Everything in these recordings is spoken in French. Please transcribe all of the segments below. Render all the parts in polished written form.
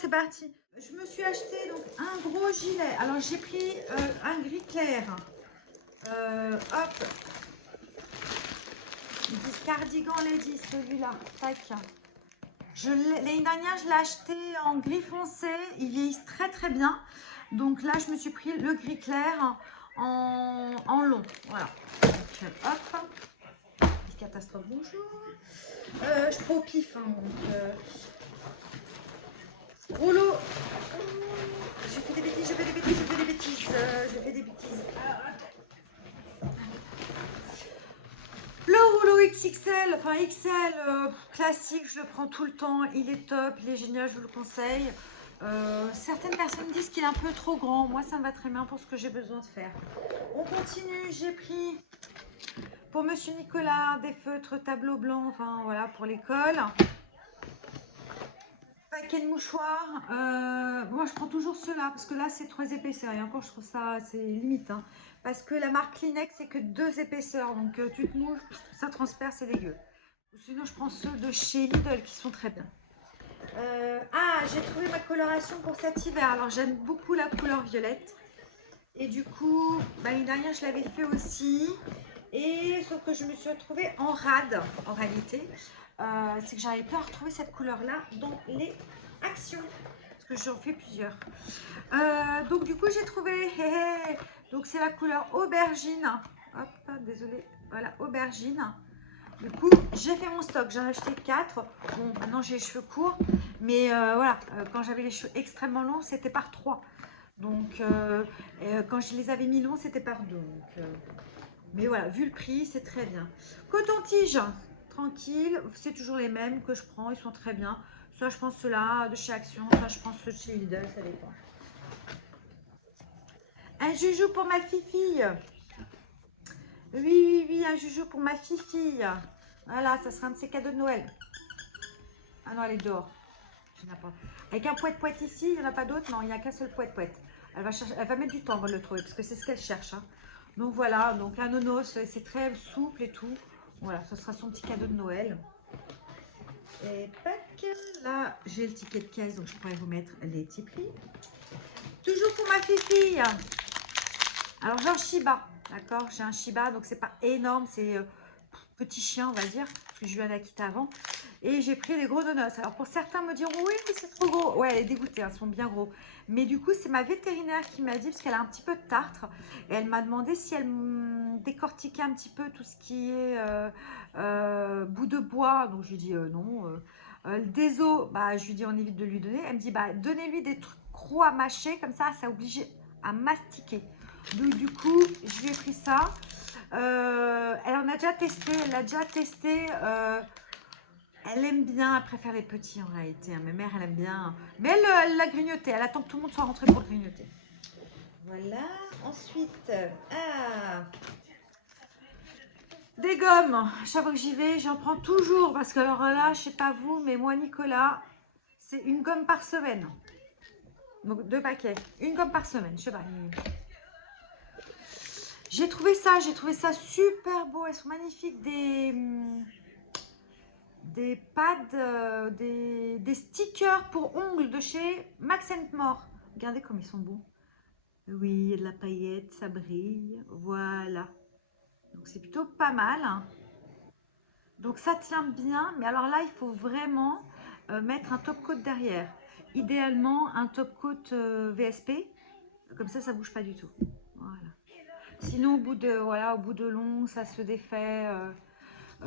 c'est parti. Je me suis acheté donc un gros gilet. Alors j'ai pris un gris clair. Hop. Ils disent cardigan lady, celui-là. Tac. L'année dernière, je l'ai acheté en gris foncé. Ils vieillissent très très bien. Donc là, je me suis pris le gris clair en long. Voilà. Donc, hop. Petite catastrophe, bonjour. Je prends au pif. Hein, donc, rouleau. Je fais des bêtises, je fais des bêtises, je fais des bêtises. Je fais des bêtises. Le rouleau XXL, enfin XL classique, je le prends tout le temps. Il est top, il est génial, je vous le conseille. Certaines personnes disent qu'il est un peu trop grand. Moi, ça me va très bien pour ce que j'ai besoin de faire. On continue. J'ai pris pour Monsieur Nicolas des feutres tableau blanc, enfin voilà, pour l'école. Paquet de mouchoirs. Moi, je prends toujours ceux-là parce que là, c'est 3 épaisseurs. Et encore, je trouve ça c'est limite. Hein, parce que la marque Kleenex, c'est que 2 épaisseurs. Donc, tu te mouches, ça transperce, c'est dégueu. Sinon, je prends ceux de chez Lidl qui sont très bien. J'ai trouvé ma coloration pour cet hiver. Alors, j'aime beaucoup la couleur violette. Et du coup, l'année dernière, je l'avais fait aussi. Et sauf que je me suis retrouvée en rade, en réalité. C'est que j'arrivais pas à retrouver cette couleur-là dans les actions. Parce que j'en fais plusieurs. Donc, du coup, j'ai trouvé. Donc, c'est la couleur aubergine. Hop, désolée. Voilà, aubergine. Du coup, j'ai fait mon stock. J'en ai acheté 4. Bon, maintenant, j'ai les cheveux courts. Mais voilà, quand j'avais les cheveux extrêmement longs, c'était par 3. Donc, quand je les avais mis longs, c'était par 2. Donc, mais voilà, vu le prix, c'est très bien. Coton-tige, tranquille. C'est toujours les mêmes que je prends. Ils sont très bien. Soit je prends ceux-là de chez Action, soit je prends ceux de chez Lidl, ça dépend. Un joujou pour ma fille. Oui, oui, oui, un joujou pour ma fille. Voilà, ça sera un de ses cadeaux de Noël. Ah non, elle est dehors. Avec un poète-poète ici, il n'y en a pas d'autre. Non, il n'y a qu'un seul poète-poète. Elle va mettre du temps avant de le trouver parce que c'est ce qu'elle cherche. Hein. Donc voilà, donc la nonos, c'est très souple et tout. Voilà, ce sera son petit cadeau de Noël. Et tac, là, j'ai le ticket de caisse, donc je pourrais vous mettre les petits prix. Toujours pour ma fille. Alors, j'ai un Shiba, d'accord. J'ai un Shiba, donc c'est pas énorme, c'est petit chien, on va dire, parce que je lui en ai quitté avant. Et j'ai pris les gros donuts. Alors, pour certains me diront, oui, mais c'est trop gros. Ouais, elle est dégoûtée, elles sont bien gros. Mais du coup, c'est ma vétérinaire qui m'a dit, parce qu'elle a un petit peu de tartre, et elle m'a demandé si elle décortiquait un petit peu tout ce qui est bout de bois. Donc, je lui ai dit non. Des os, bah, je lui ai dit, on évite de lui donner. Elle me dit, bah, donnez-lui des trucs crocs à mâcher, comme ça oblige à mastiquer. Donc, du coup, je lui ai pris ça. Elle en a déjà testé, elle l'a déjà testé. Elle aime bien, elle préfère les petits en réalité. Hein. Ma mère, elle aime bien. Mais elle l'a grignoté, elle attend que tout le monde soit rentré pour le grignoter. Voilà, ensuite, des gommes. Chaque fois que j'y vais, j'en prends toujours. Parce que alors là, je sais pas vous, mais moi, Nicolas, c'est une gomme par semaine. Donc 2 paquets. Une gomme par semaine, je sais pas. J'ai trouvé ça super beau. Elles sont magnifiques. Des pads, des stickers pour ongles de chez Max More. Regardez comme ils sont beaux. Oui, il y a de la paillette, ça brille. Voilà. Donc c'est plutôt pas mal. Donc ça tient bien. Mais alors là, il faut vraiment mettre un top coat derrière. Idéalement, un top coat VSP. Comme ça bouge pas du tout. Voilà. Sinon, au bout de long, ça se défait.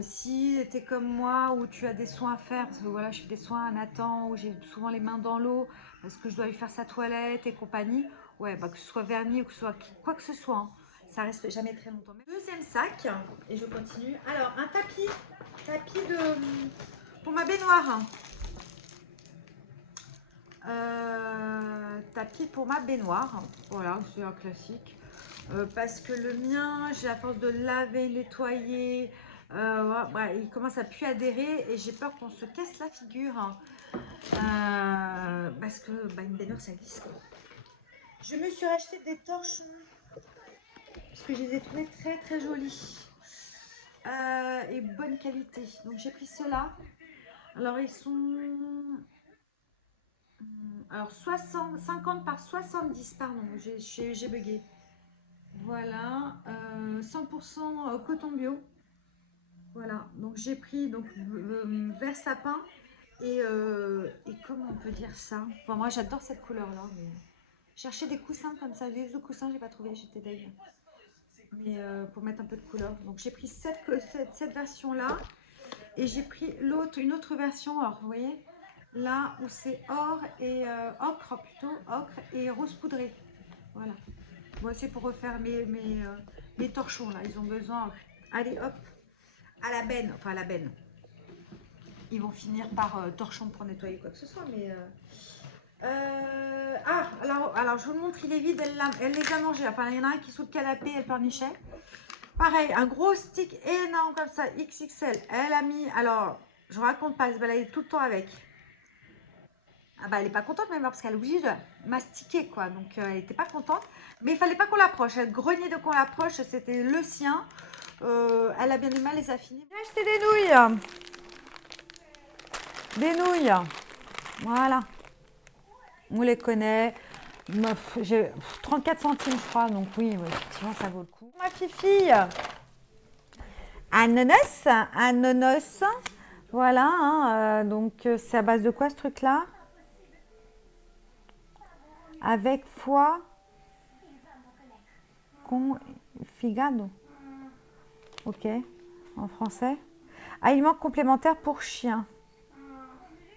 Si tu es comme moi, où tu as des soins à faire, parce que voilà, je fais des soins à Nathan, où j'ai souvent les mains dans l'eau, parce que je dois lui faire sa toilette et compagnie, ouais, bah, que ce soit vernis ou que ce soit quoi que ce soit, hein, ça reste jamais très longtemps. Deuxième sac, et je continue. Alors, un tapis pour ma baignoire. Tapis pour ma baignoire, voilà, c'est un classique. Parce que le mien, j'ai à force de laver, nettoyer, voilà, il commence à plus adhérer et j'ai peur qu'on se casse la figure. Parce que une baignoire, ça glisse quoi. Je me suis acheté des torchons parce que je les ai trouvés très très jolis et bonne qualité. Donc j'ai pris ceux-là. Alors ils sont Alors 50 par 70, pardon, j'ai bugué. Voilà, 100% coton bio. Voilà, donc j'ai pris donc vert sapin et comment on peut dire ça? Enfin, moi j'adore cette couleur-là, mais chercher des coussins comme ça, les autres coussins j'ai pas trouvé, j'étais deg. Mais pour mettre un peu de couleur. Donc j'ai pris cette version-là et j'ai pris une autre version. Alors vous voyez, là où c'est or et ocre plutôt, ocre et rose poudré. Voilà. Moi c'est pour refaire mes torchons là. Ils ont besoin. Allez hop, à la benne, enfin à la benne. Ils vont finir par torchon pour nettoyer quoi que ce soit, mais alors je vous le montre, il est vide, elle les a mangés. Enfin, il y en a un qui est sous le canapé, elle pleurnichait. Pareil, un gros stick énorme comme ça, XXL. Elle a mis, alors, je raconte pas, elle se baladait tout le temps avec. Ah bah, elle est pas contente même parce qu'elle est obligée de mastiquer quoi, donc elle était pas contente. Mais il fallait pas qu'on l'approche, elle grognait de qu'on l'approche, c'était le sien. Elle a bien du mal, les a finis. J'ai acheté des nouilles. Des nouilles. Voilà. On les connaît. J'ai 34 centimes, je crois. Donc oui, effectivement, ça vaut le coup. Ma fifi. Ananas. Ananas. Voilà. Hein, donc, c'est à base de quoi ce truc-là? Avec foie. Figado. Ok. En français. Aliment complémentaire pour chien.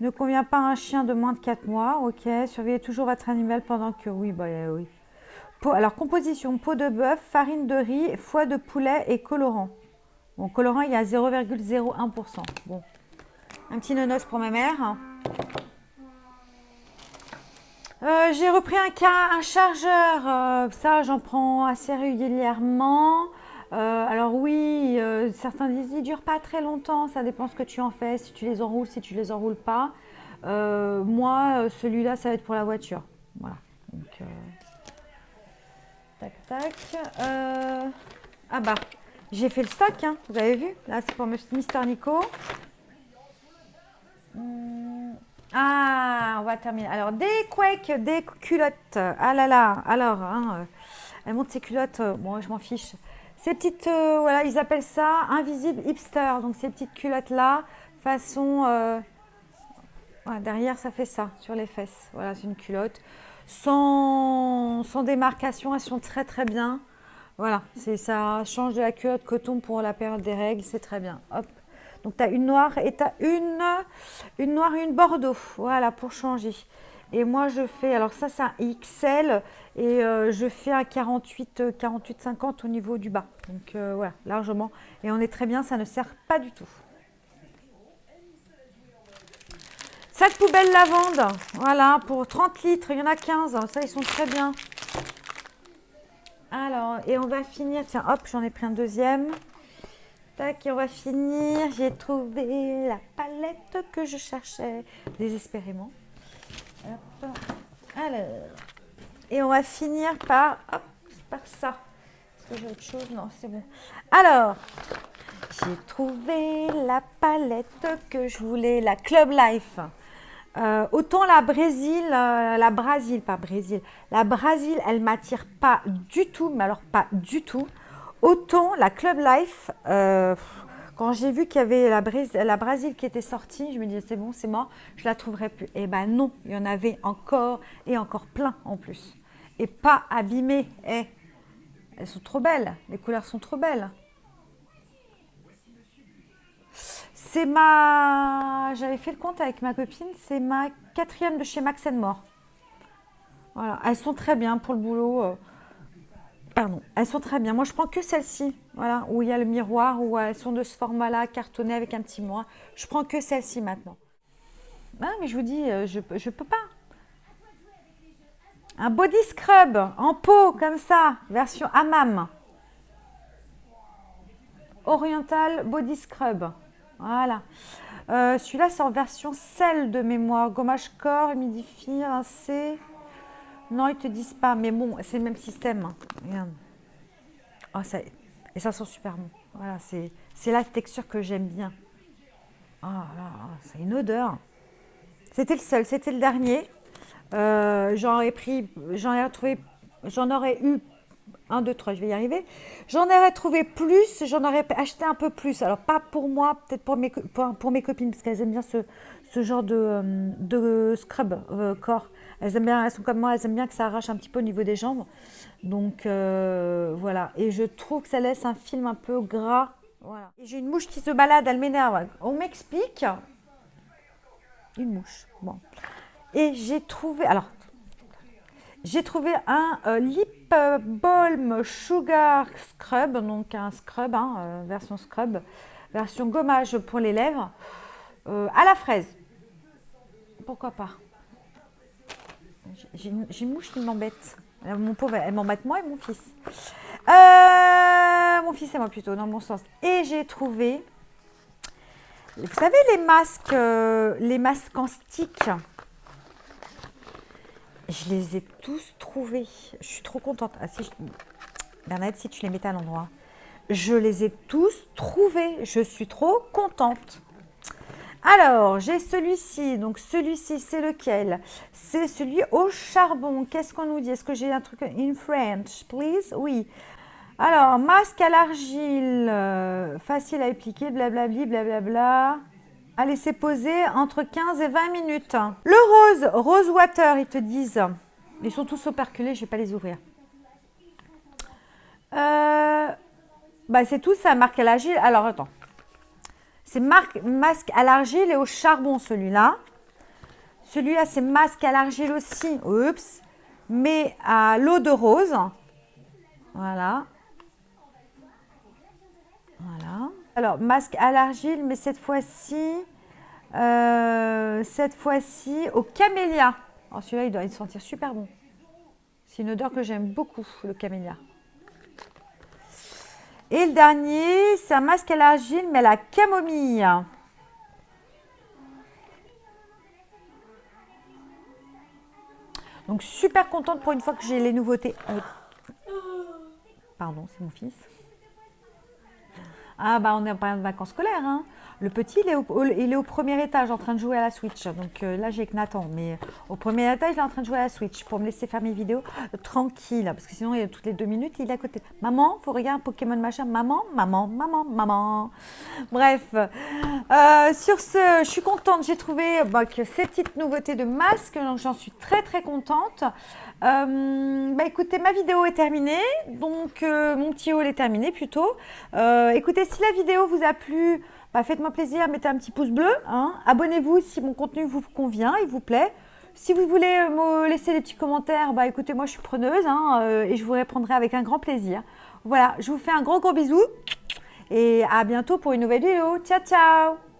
Ne convient pas à un chien de moins de 4 mois. Ok. Surveillez toujours votre animal pendant que... Oui, bah oui. Alors, composition, peau de bœuf, farine de riz, foie de poulet et colorant. Bon, colorant, il y a 0,01%. Bon, un petit nonos pour ma mère. J'ai repris un chargeur. Ça, j'en prends assez régulièrement. Alors oui, certains disent, il ne dure pas très longtemps. Ça dépend ce que tu en fais, si tu les enroules, si tu les enroules pas. Moi, celui-là, ça va être pour la voiture. Voilà. Donc, tac, tac. Ah bah, j'ai fait le stock, hein, vous avez vu. Là, c'est pour Mister Nico. Ah, on va terminer. Alors, des couecs, des culottes. Ah là là, alors, hein, elle monte ses culottes. Bon, je m'en fiche. Ces petites, voilà, ils appellent ça invisible hipster. Donc, ces petites culottes-là, façon... voilà, derrière, ça fait ça, sur les fesses. Voilà, c'est une culotte. Sans démarcation, elles sont très très bien. Voilà, ça change de la culotte coton pour la période des règles, c'est très bien. Hop. Donc tu as une noire et tu as une noire et une bordeaux. Voilà, pour changer. Et moi je fais, alors ça c'est un XL et je fais un 48-50 au niveau du bas. Donc voilà, largement. Et on est très bien, ça ne sert pas du tout. Sac poubelle lavande, voilà, pour 30 litres, il y en a 15. Ça, ils sont très bien. Alors, et on va finir, tiens, hop, j'en ai pris un deuxième. Tac, et on va finir. J'ai trouvé la palette que je cherchais désespérément. Hop. Alors, et on va finir par, hop, par ça. Est-ce que j'ai autre chose? Non, c'est bon. Alors, j'ai trouvé la palette que je voulais, la Club Life. Autant la Brésil, la Brésil, elle m'attire pas du tout, mais alors pas du tout. Autant la Club Life, quand j'ai vu qu'il y avait la Brésil qui était sortie, je me disais c'est bon, c'est mort, je la trouverai plus. Et ben non, il y en avait encore et encore plein en plus. Et pas abîmées. Elles sont trop belles, les couleurs sont trop belles. J'avais fait le compte avec ma copine, c'est ma 4e de chez Max More. Voilà, elles sont très bien pour le boulot. Pardon, elles sont très bien. Moi, je prends que celle-ci, voilà, où il y a le miroir, où elles sont de ce format-là, cartonné avec un petit miroir. Je prends que celle-ci maintenant. Ah, mais je vous dis, je peux pas. Un body scrub en peau, comme ça, version hammam. Oriental body scrub. Voilà. Celui-là, c'est en version sel de mémoire. Gommage corps, humidifie, rincé. Non, ils te disent pas. Mais bon, c'est le même système. Hein. Regarde. Oh, et ça sent super bon. Voilà, c'est la texture que j'aime bien. Oh là, c'est une odeur. C'était le seul, c'était le dernier. J'en aurais eu 1, 2, 3, je vais y arriver. J'en aurais trouvé plus, j'en aurais acheté un peu plus. Alors, pas pour moi, peut-être pour mes copines, parce qu'elles aiment bien ce genre de scrub corps. Elles aiment bien, elles sont comme moi, elles aiment bien que ça arrache un petit peu au niveau des jambes. Donc, voilà. Et je trouve que ça laisse un film un peu gras. Voilà. J'ai une mouche qui se balade, elle m'énerve. On m'explique. Une mouche. Bon. Et j'ai trouvé. Alors, j'ai trouvé un Lip Balm Sugar Scrub, donc un scrub, version scrub, version gommage pour les lèvres, à la fraise. Pourquoi pas? J'ai une mouche qui m'embête. Mon pauvre, elle m'embête moi et mon fils. Mon fils et moi plutôt, dans mon sens. Et j'ai trouvé, vous savez, les masques en stick. Je les ai tous trouvés. Je suis trop contente. Ah, Bernadette, si tu les mettais à l'endroit. Je les ai tous trouvés. Je suis trop contente. Alors, j'ai celui-ci. Donc, celui-ci, c'est lequel? C'est celui au charbon. Qu'est-ce qu'on nous dit? Est-ce que j'ai un truc in French, please? Oui. Alors, masque à l'argile, facile à appliquer, blablabli, blablabla. À laisser poser entre 15 et 20 minutes. Le rose water, ils te disent. Ils sont tous operculés, je ne vais pas les ouvrir. C'est tout ça, marque à l'argile. Alors, attends. C'est masque à l'argile et au charbon, celui-là. Celui-là, c'est masque à l'argile aussi. Oups. Mais à l'eau de rose. Voilà. Voilà. Alors, masque à l'argile, mais cette fois-ci au camélia. Alors, celui-là, il doit sentir super bon. C'est une odeur que j'aime beaucoup, le camélia. Et le dernier, c'est un masque à l'argile, mais à la camomille. Donc, super contente pour une fois que j'ai les nouveautés. Pardon, c'est mon fils. Ah, on est en période de vacances scolaires, hein. Le petit, il est au premier étage en train de jouer à la Switch. Donc là, j'ai que Nathan. Mais au premier étage, il est en train de jouer à la Switch pour me laisser faire mes vidéos tranquille. Parce que sinon, toutes les 2 minutes, il est à côté. Maman, faut regarder un Pokémon machin. Maman, maman, maman, maman. Bref. Sur ce, je suis contente. J'ai trouvé que ces petites nouveautés de masques. Donc, j'en suis très, très contente. Écoutez, ma vidéo est terminée. Donc, mon petit haul est terminé plutôt. Écoutez, si la vidéo vous a plu, faites-moi plaisir, mettez un petit pouce bleu. Abonnez-vous si mon contenu vous convient, il vous plaît. Si vous voulez me laisser des petits commentaires, écoutez, moi je suis preneuse et je vous répondrai avec un grand plaisir. Voilà, je vous fais un gros bisou et à bientôt pour une nouvelle vidéo. Ciao, ciao!